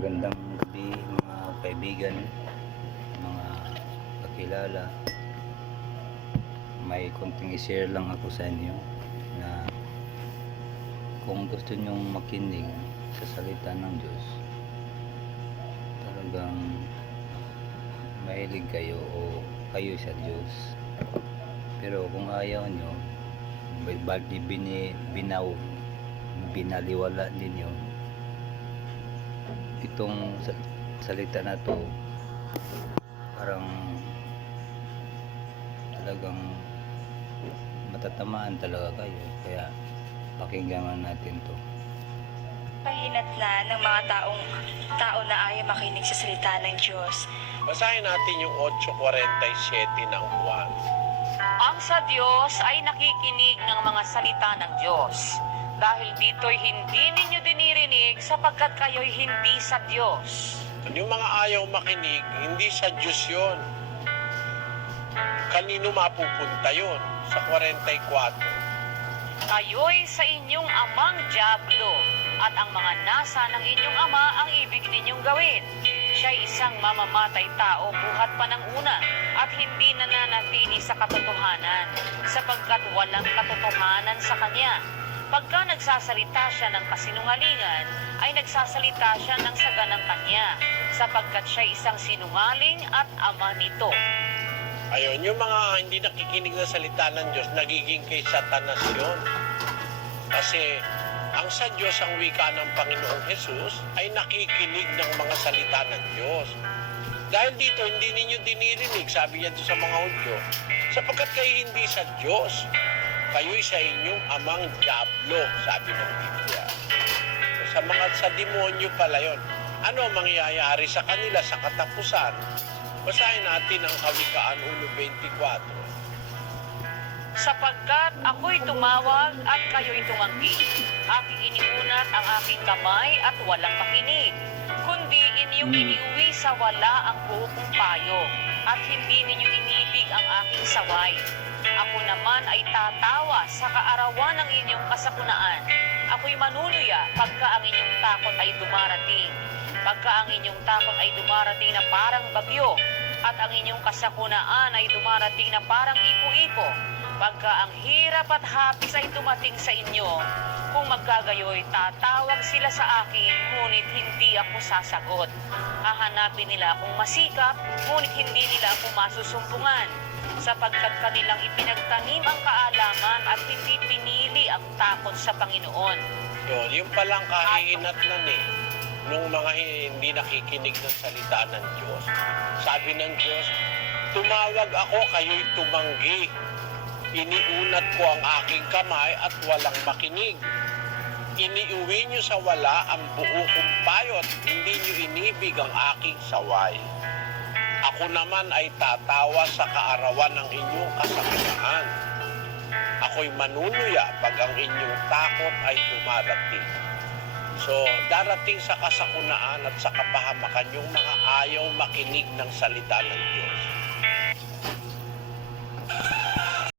Magandang gabi mga kaibigan, mga kakilala. May konting i-share lang ako sa inyo na kung gusto nyong makinig sa salita ng Diyos, talagang mahilig kayo o kayo sa Diyos. Pero kung ayaw nyo, binaliwala ninyo itong salita na to, parang talagang matatamaan talaga kayo. Kaya pakinggan natin to. Pahinatnan ng mga tao na ayaw makinig sa salita ng Diyos. Basahin natin yung 8:47 ng Juan. Ang sa Diyos ay nakikinig ng mga salita ng Diyos. Dahil dito'y hindi ninyo dinirinig sapagkat kayo'y hindi sa Diyos. Yung mga ayaw makinig, hindi sa Diyos yun. Kanino mapupunta yun? Sa 44. Kayo'y sa inyong amang dyablo, at ang mga nasa ng inyong ama ang ibig ninyong gawin. Siya'y isang mamamatay tao buhat pa ng una, at hindi nananatili sa katotohanan, sapagkat walang katotohanan sa kanya. Pagka nagsasalita siya ng kasinungalingan, ay nagsasalita siya ng saga ng kanya, sapagkat siya isang sinungaling at ama nito. Ayun, yung mga hindi nakikinig na salita ng Diyos, nagiging kay Satanas yun. Kasi ang sa Diyos, ang wika ng Panginoong Jesus, ay nakikinig ng mga salita ng Diyos. Dahil dito, hindi ninyo dinirinig, sabi niya sa mga Hudyo, sapagkat kayo hindi sa Diyos, kayo'y sa inyong amang dyablo, sabi ng Biblia. So, sa demonyo pala yun. Ano mangyayari sa kanila sa katapusan? Basahin natin ang Kawikaan 1:24. Sapagkat ako'y tumawag at kayo'y tumanggi. Aking iniunat ang aking kamay at walang makinig. Kundi inyong iniuwi sa wala ang buo kong payo, at hindi ninyo inibig ang aking saway. Ako naman ay tatawa sa kaarawan ng inyong kasakunaan. Ako'y manuluya pagka ang inyong takot ay dumarating. Pagka ang inyong takot ay dumarating na parang bagyo, at ang inyong kasakunaan ay dumarating na parang ipo-ipo. Pagka ang hirap at hapis ay dumating sa inyo, kung magkagayoy, tatawag sila sa akin, ngunit hindi ako sasagot. Hahanapin nila akong masikap, ngunit hindi nila ako masusumpungan, sapagkat kanilang ipinagtanim ang kaalaman at hindi pinili ang takot sa Panginoon. Yun, yung palang kahihinatnan nung mga hindi nakikinig ng salita ng Diyos. Sabi ng Diyos, tumawag ako, kayo'y tumanggi. Iniunat ko ang aking kamay at walang makinig. Iniuwi niyo sa wala ang buo kong payo at hindi niyo inibig ang aking saway. Ako naman ay tatawa sa kaarawan ng inyong kasakunaan. Ako'y manunuya pag ang inyong takot ay dumarating. So, darating sa kasakunaan at sa kapahamakan yung mga ayaw makinig ng salita ng Diyos.